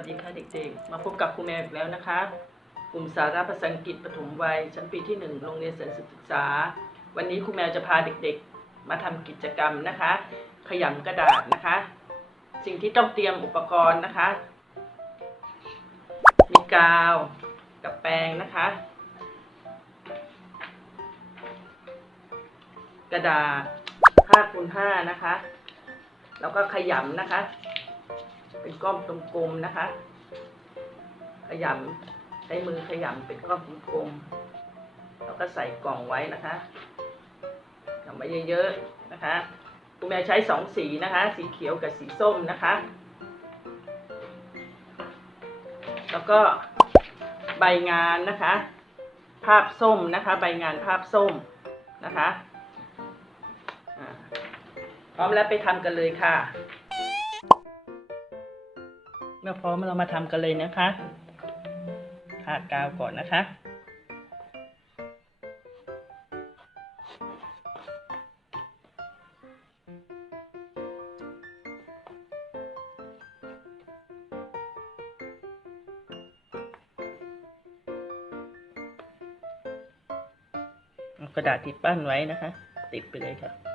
สดีค่ะเด็กๆ มาพบกับครูแมวอีกแล้วนะคะ กลุ่มสาระภาษาอังกฤษปฐมวัยชั้นปีที่ 1 โรงเรียนเสริมศึกษา วันนี้ครูแมวจะพาเด็กๆ มาทำกิจกรรมนะคะ ขยำกระดาษนะคะ สิ่งที่ต้องเตรียมอุปกรณ์นะคะ มีกาวกับแปรงนะคะ กระดาษ5คูณ5นะคะ แล้วก็ขยำนะคะ เป็นก้อมกลมนะคะ ขยำใช้มือขยำเป็นก้อมกลมแล้วก็ใส่กล่องไว้นะคะทำไว้เยอะๆนะคะคุณแม่ใช้สองสีนะคะ สีเขียวกับสีส้มนะคะ แล้วก็ใบงานนะคะ ภาพส้มนะคะ ใบงานภาพส้มนะคะพร้อมแล้วไปทำกันเลยค่ะ เมื่อพร้อมเรามาทำกันเลยนะคะทากาวก่อนนะคะกระดาษที่ปั้นไว้นะคะ ติดไปเลยค่ะ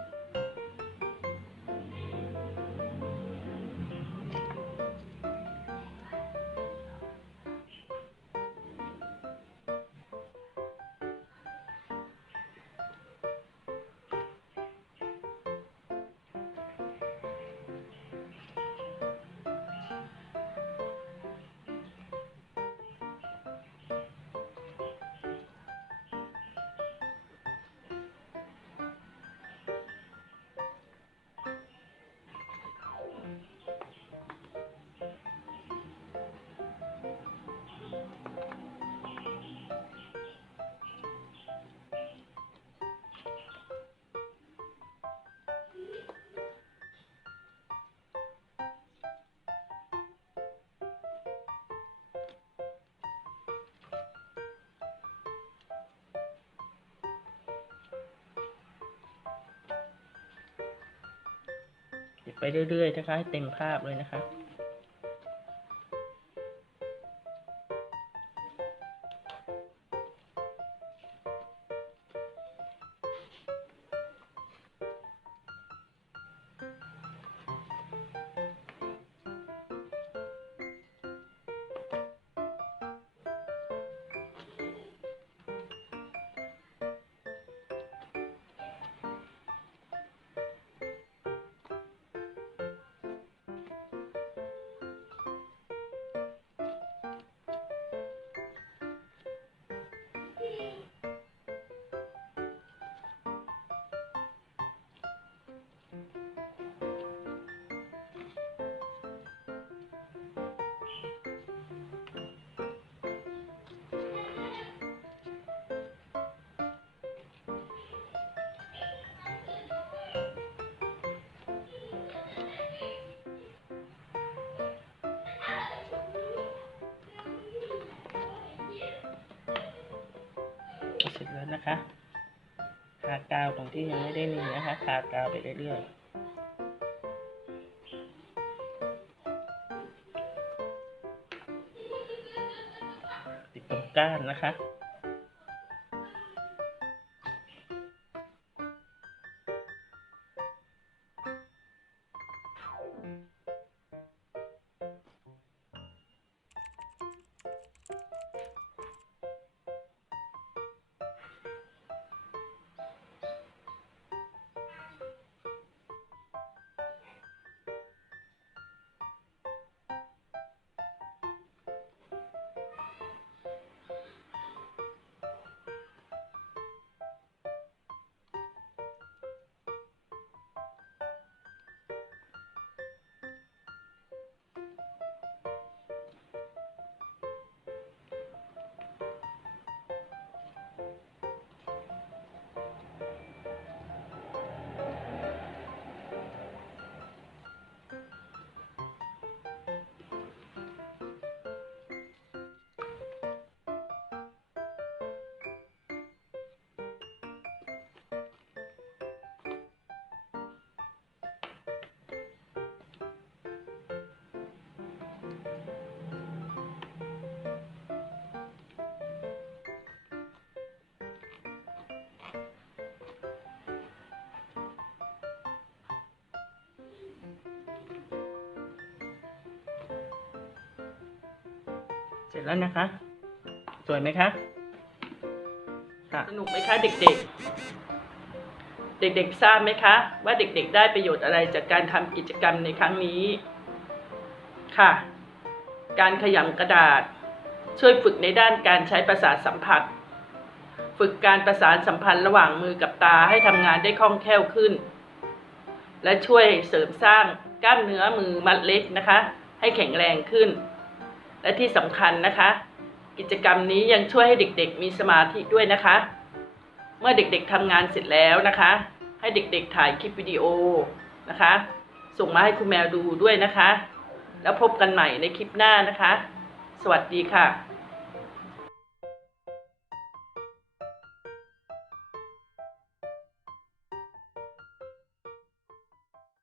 ไปเรื่อยๆนะคะให้เต็มภาพเลยนะคะ แล้วนะคะทากาวตรงที่ยังไม่ได้นีนะคะทากาวไปเรื่อยๆติดตรงก้านนะคะ ร็จแล้วนะคะ สวยไหมคะค่ะสนุกไหมคะเด็กๆ เด็กๆทราบไหมคะ ว่าเด็กๆได้ประโยชน์อะไรจากการทำกิจกรรมในครั้งนี้ ค่ะ การขยำกระดาษ ช่วยฝึกในด้านการใช้ประสาทสัมผัส ฝึกการประสานสัมพันธ์ระหว่างมือกับตาให้ทำงานได้คล่องแคล่วขึ้น และช่วยเสริมสร้างกล้ามเนื้อมือมัดเล็กนะคะ ให้แข็งแรงขึ้น และที่สำคัญนะคะ กิจกรรมนี้ยังช่วยให้เด็กๆ มีสมาธิด้วยนะคะ เมื่อเด็กๆทำงานเสร็จแล้วนะคะ ให้เด็กๆถ่ายคลิปวิดีโอนะคะ ส่งมาให้คุณแมวดูด้วยนะคะ แล้วพบกันใหม่ในคลิปหน้านะคะ สวัสดีค่ะ